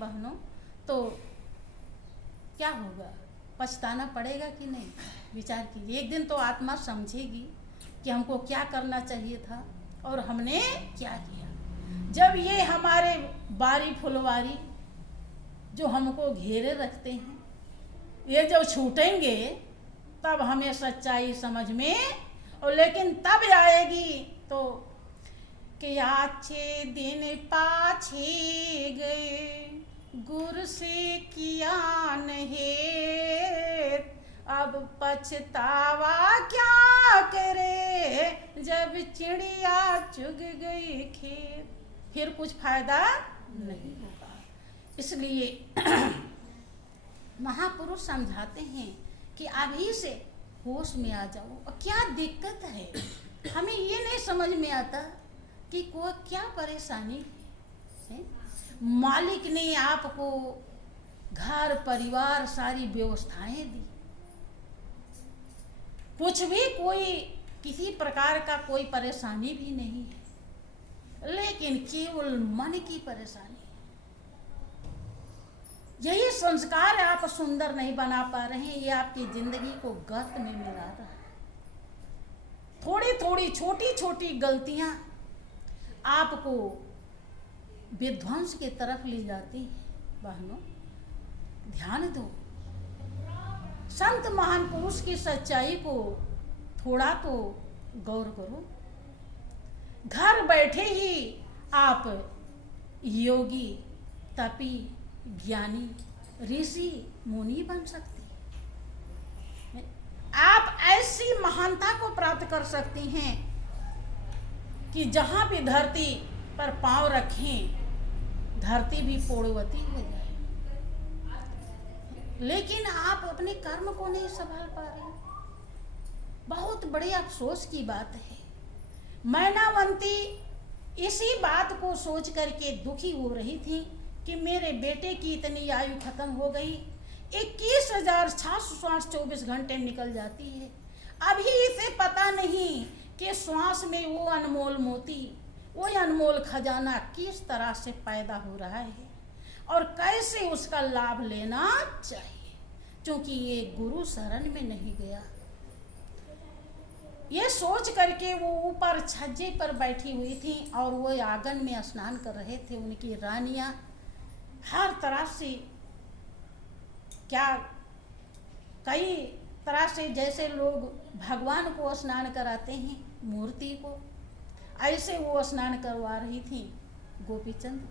बहनों, तो क्या होगा, पछताना पड़ेगा कि नहीं? विचार कीजिए। एक दिन तो आत्मा समझेगी कि हमको क्या करना चाहिए था और हमने क्या किया। जब ये हमारे बारी फुलवारी जो हमको घेरे रखते हैं, ये जब छूटेंगे तब हमें सच्चाई समझ में, और लेकिन तब आएगी तो कि अच्छे दिन पाछे गए, गुर से किया नहीं, अब पछतावा क्या करे, जब चिड़िया चुग गई खेत, फिर कुछ फायदा नहीं होगा। इसलिए महापुरुष समझाते हैं कि अभी से होश में आ जाओ। और क्या दिक्कत है, हमें ये नहीं समझ में आता कि कोई क्या परेशानी है। मालिक ने आपको घर परिवार सारी व्यवस्थाएं दी, कुछ भी कोई किसी प्रकार का कोई परेशानी भी नहीं है, लेकिन केवल मन की परेशानी। यही संस्कार आप सुंदर नहीं बना पा रहे हैं, ये आपकी जिंदगी को गर्त में मिला रहा है। थोड़ी थोड़ी छोटी छोटी गलतियां आपको विध्वंस की तरफ ले जाती हैं। बहनों, ध्यान दो, संत महान पुरुष की सच्चाई को थोड़ा तो गौर करो। घर बैठे ही आप योगी, तपी, ज्ञानी, ऋषि, मुनि बन सकते हैं। आप ऐसी महानता को प्राप्त कर सकती हैं कि जहां भी धरती पर पांव रखें धरती भी पूर्णवती हो जाए। लेकिन आप अपने कर्म को नहीं संभाल पा रहे। बहुत बड़े अफसोस की बात है। मैनावंती इसी बात को सोच करके दुखी हो रही थी कि मेरे बेटे की इतनी आयु खत्म हो गई, 21,624 घंटे निकल जाती है, अभी इसे पता नहीं कि श्वास में वो अनमोल मोती, वो अनमोल खजाना किस तरह से पैदा हो रहा है और कैसे उसका लाभ लेना चाहिए, क्योंकि ये गुरु शरण में नहीं गया। ये सोच करके वो ऊपर छज्जे पर बैठी हुई थी और वो आंगन में स्नान कर रहे थे। उनकी रानियां हर तरह से, क्या कई तरह से, जैसे लोग भगवान को स्नान कराते हैं मूर्ति को, ऐसे वो स्नान करवा रही थी गोपीचंद।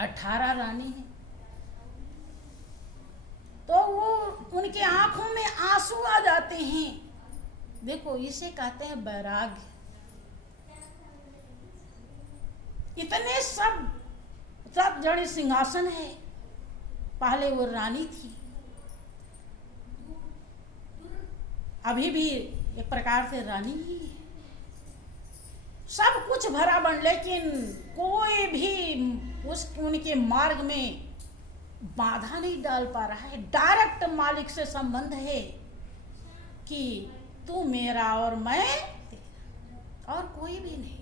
18 रानी है, तो वो उनके आंखों में आंसू आ जाते हैं। देखो, इसे कहते हैं वैराग्य। इतने सब जड़े सिंहासन है, पहले वो रानी थी, अभी भी एक प्रकार से रानी ही है, सब कुछ भरा बन, लेकिन कोई भी उनके मार्ग में बाधा नहीं डाल पा रहा है। डायरेक्ट मालिक से संबंध है कि तू मेरा और मैं तेरा, और कोई भी नहीं।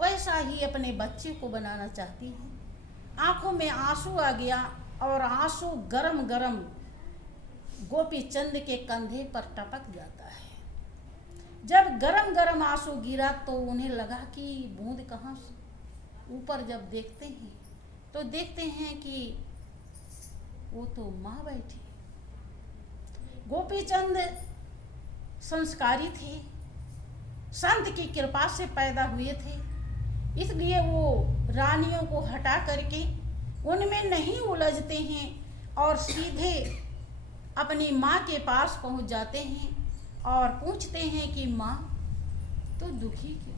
वैसा ही अपने बच्चे को बनाना चाहती है। आंखों में आंसू आ गया और आंसू गरम गरम गोपीचंद के कंधे पर टपक जाता है। जब गरम गरम आंसू गिरा तो उन्हें लगा कि बूंद कहाँ से, ऊपर जब देखते हैं तो देखते हैं कि वो तो माँ बैठी। गोपीचंद संस्कारी थे, संत की कृपा से पैदा हुए थे, इसलिए वो रानियों को हटा करके उनमें नहीं उलझते हैं और सीधे अपनी माँ के पास पहुँच जाते हैं और पूछते हैं कि माँ, तो दुखी क्यों?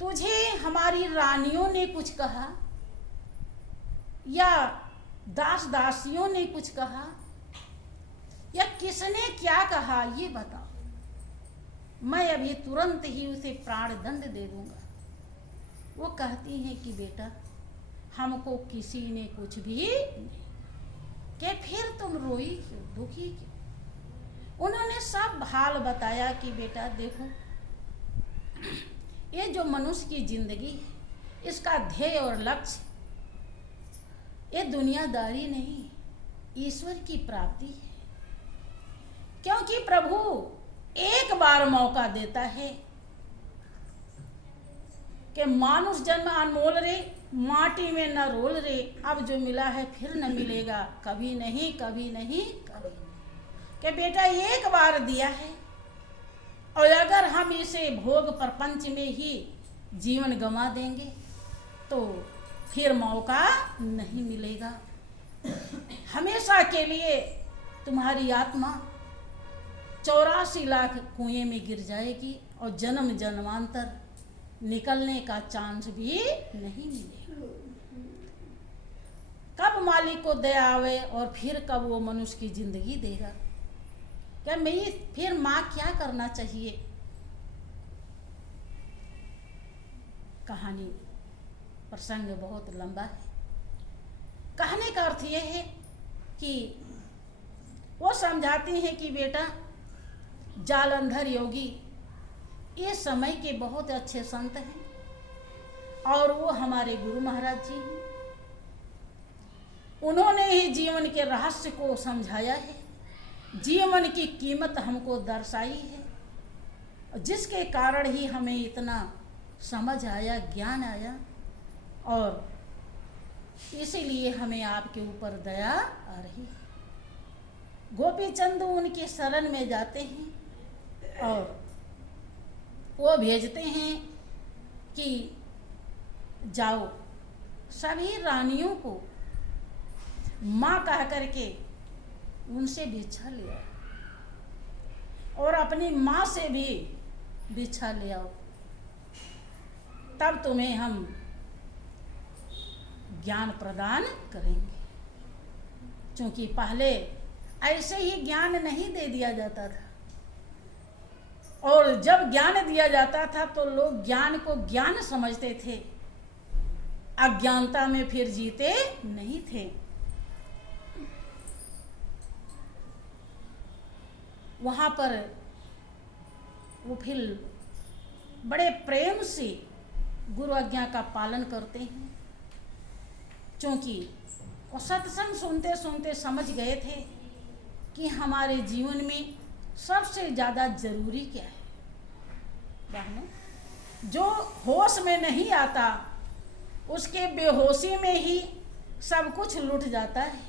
तुझे हमारी रानियों ने कुछ कहा या दास दासियों ने कुछ कहा या किसने क्या कहा, ये बताओ। मैं अभी तुरंत ही उसे प्राण दंड दे दूंगा। वो कहती हैं कि बेटा, हमको किसी ने कुछ भी नहीं, कि फिर तुम रोई क्यों, दुखी क्यों? उन्होंने सब हाल बताया कि बेटा देखो, ये जो मनुष्य की जिंदगी है, इसका ध्येय और लक्ष्य ये दुनियादारी नहीं, ईश्वर की प्राप्ति है। क्योंकि प्रभु एक बार मौका देता है कि मानुष जन्म अनमोल रे, माटी में न रोल रे, अब जो मिला है फिर न मिलेगा, कभी नहीं कभी नहीं कभी नहीं। कि बेटा एक बार दिया है और अगर हम इसे भोग प्रपंच में ही जीवन गंवा देंगे तो फिर मौका नहीं मिलेगा। हमेशा के लिए तुम्हारी आत्मा 84 लाख कुएं में गिर जाएगी और जन्म जन्मांतर निकलने का चांस भी नहीं मिलेगा। कब मालिक को दया आवे और फिर कब वो मनुष्य की जिंदगी देगा। क्या मैं फिर माँ क्या करना चाहिए। कहानी प्रसंग बहुत लंबा है। कहने का अर्थ यह है कि वो समझाती हैं कि बेटा जालंधर योगी ये समय के बहुत अच्छे संत हैं और वो हमारे गुरु महाराज जी हैं। उन्होंने ही जीवन के रहस्य को समझाया है, जीवन की कीमत हमको दर्शाई है, जिसके कारण ही हमें इतना समझ आया, ज्ञान आया और इसीलिए हमें आपके ऊपर दया आ रही है। गोपी चंद उनके शरण में जाते हैं और वो भेजते हैं कि जाओ सभी रानियों को माँ कह करके उनसे भिक्षा ले आओ और अपनी माँ से भी भिक्षा ले आओ, तब तुम्हें हम ज्ञान प्रदान करेंगे। क्योंकि पहले ऐसे ही ज्ञान नहीं दे दिया जाता था और जब ज्ञान दिया जाता था तो लोग ज्ञान को ज्ञान समझते थे, अज्ञानता में फिर जीते नहीं थे। वहाँ पर वो फिर बड़े प्रेम से गुरु आज्ञा का पालन करते हैं, क्योंकि वो सत्संग सुनते सुनते समझ गए थे कि हमारे जीवन में सबसे ज़्यादा जरूरी क्या है। बहनों, जो होश में नहीं आता उसके बेहोशी में ही सब कुछ लुट जाता है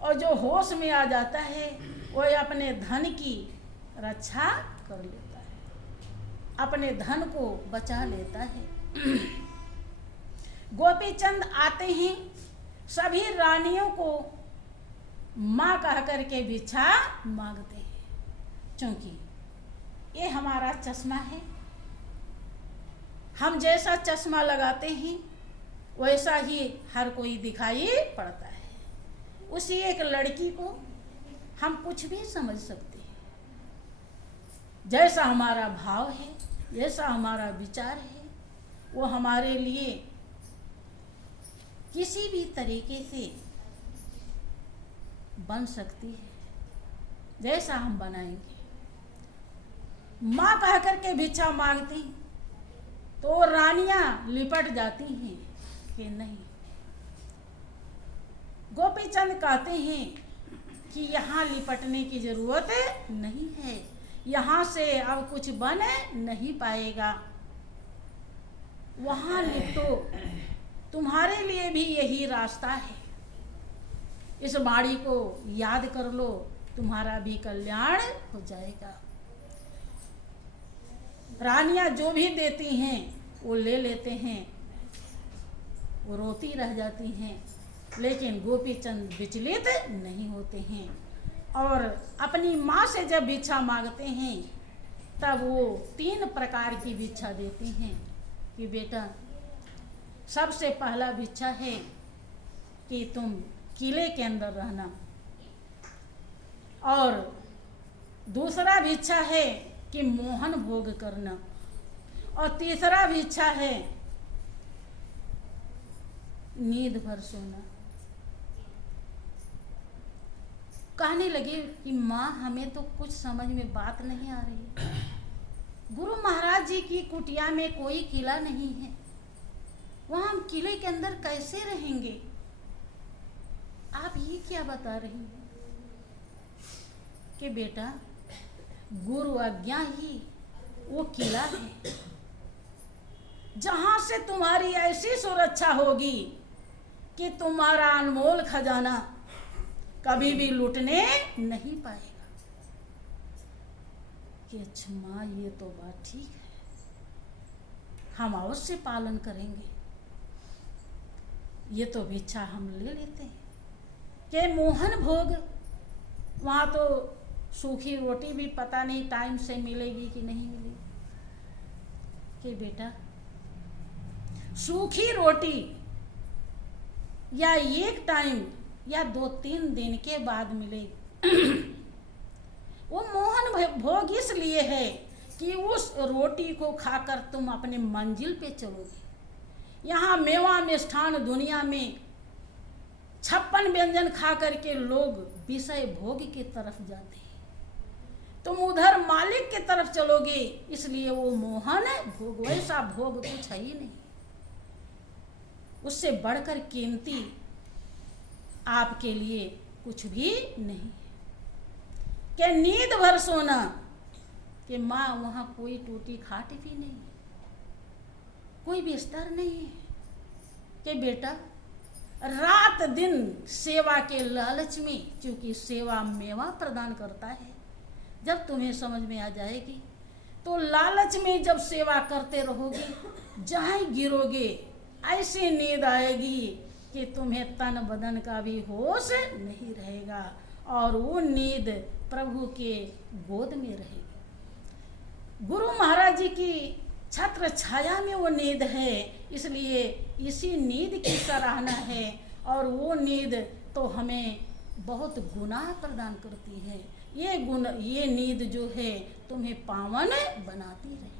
और जो होश में आ जाता है वो अपने धन की रक्षा कर लेता है, अपने धन को बचा लेता है। गोपी चंद आते हैं, सभी रानियों को माँ कह करके भिक्षा मांगते हैं, क्योंकि ये हमारा चश्मा है। हम जैसा चश्मा लगाते हैं वैसा ही हर कोई दिखाई पड़ता है। उसी एक लड़की को हम कुछ भी समझ सकते हैं। जैसा हमारा भाव है, जैसा हमारा विचार है, वो हमारे लिए किसी भी तरीके से बन सकती है, जैसा हम बनाएंगे। माँ कह करके भिक्षा मांगती तो रानियां लिपट जाती हैं कि नहीं। गोपी चंद कहते हैं कि यहाँ लिपटने की जरूरत नहीं है, यहाँ से अब कुछ बन नहीं पाएगा, वहाँ लिपटो, तुम्हारे लिए भी यही रास्ता है। इस बाणी को याद कर लो, तुम्हारा भी कल्याण हो जाएगा। रानियां जो भी देती हैं वो ले लेते हैं, वो रोती रह जाती हैं, लेकिन गोपी चंद विचलित नहीं होते हैं और अपनी माँ से जब भिक्षा मांगते हैं तब वो 3 प्रकार की भिक्षा देती हैं कि बेटा, सबसे पहला भिक्षा है कि तुम किले के अंदर रहना, और दूसरा भिक्षा है कि मोहन भोग करना, और तीसरा भिक्षा है नींद भर सोना। कहने लगे कि माँ, हमें तो कुछ समझ में बात नहीं आ रही। गुरु महाराज जी की कुटिया में कोई किला नहीं है, वहां हम किले के अंदर कैसे रहेंगे? आप ये क्या बता रही हैं कि बेटा गुरु आज्ञा ही वो किला है जहां से तुम्हारी ऐसी सुरक्षा होगी कि तुम्हारा अनमोल खजाना कभी भी लूटने नहीं पाएगा। कि अच्छा माँ, ये तो बात ठीक है, हम अवश्य पालन करेंगे। ये तो भिक्षा हम ले लेते हैं कि मोहन भोग, वहाँ तो सूखी रोटी भी पता नहीं टाइम से मिलेगी कि नहीं मिलेगी। कि बेटा सूखी रोटी या एक टाइम या 2-3 दिन के बाद मिलेगी। वो मोहन भोग इसलिए है कि उस रोटी को खाकर तुम अपने मंजिल पे चलोगे। यहाँ मेवा मिष्ठान दुनिया में 56 व्यंजन खा करके लोग विषय भोग की तरफ जाते हैं, तुम उधर मालिक की तरफ चलोगे, इसलिए वो मोहन भोग, वैसा भोग कुछ है ही नहीं। उससे बढ़कर कीमती आपके लिए कुछ भी नहीं। कि नींद भर सोना, कि माँ वहाँ कोई टूटी खाट भी नहीं, कोई बिस्तर नहीं है। कि बेटा रात दिन सेवा के लालच में, क्योंकि सेवा मेवा प्रदान करता है, जब तुम्हें समझ में आ जाएगी तो लालच में जब सेवा करते रहोगे, जहाँ गिरोगे ऐसी नींद आएगी कि तुम्हें तन बदन का भी होश नहीं रहेगा, और वो नींद प्रभु के गोद में रहेगी। गुरु महाराज जी की छत्र छाया में वो नींद है, इसलिए इसी नींद की सराहना है। और वो नींद तो हमें बहुत गुनाह प्रदान करती है। ये नींद जो है तुम्हें पावन बनाती रहे।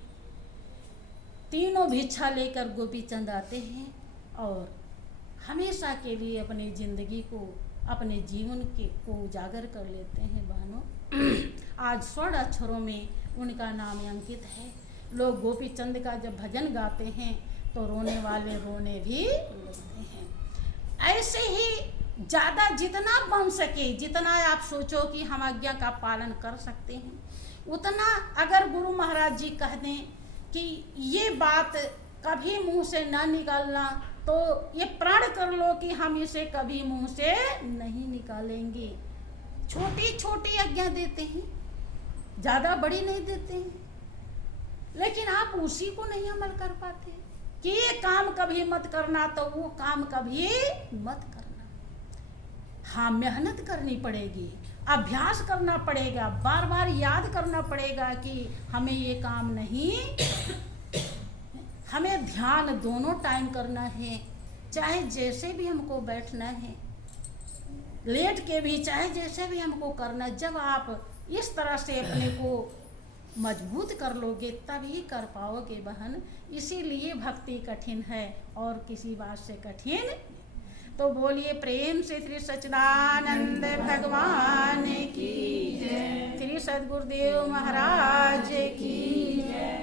तीनों भिक्षा लेकर गोपी चंद आते हैं और हमेशा के लिए अपनी जिंदगी को, अपने जीवन को उजागर कर लेते हैं। बहनों, आज स्वर्ण अक्षरों में उनका नाम अंकित है। लोग गोपी चंद का जब भजन गाते हैं तो रोने वाले रोने भी लगते हैं। ऐसे ही ज़्यादा जितना बन सके, जितना आप सोचो कि हम आज्ञा का पालन कर सकते हैं, उतना अगर गुरु महाराज जी कह दें कि ये बात कभी मुंह से ना निकालना, तो ये प्रण कर लो कि हम इसे कभी मुंह से नहीं निकालेंगे। छोटी छोटी आज्ञा देते हैं, ज़्यादा बड़ी नहीं देते हैं, लेकिन आप उसी को नहीं अमल कर पाते कि ये काम कभी मत करना तो वो काम कभी मत करना। हाँ, मेहनत करनी पड़ेगी, अभ्यास करना पड़ेगा, बार बार याद करना पड़ेगा कि हमें ये काम नहीं, हमें ध्यान दोनों टाइम करना है, चाहे जैसे भी हमको बैठना है, लेट के भी, चाहे जैसे भी हमको करना। जब आप इस तरह से अपने को मजबूत कर लोगे तभी कर पाओगे बहन। इसीलिए भक्ति कठिन है और किसी बात से कठिन। तो बोलिए प्रेम से श्री सच्चिदानंद भगवान की जय, श्री सद्गुरुदेव महाराज की जय।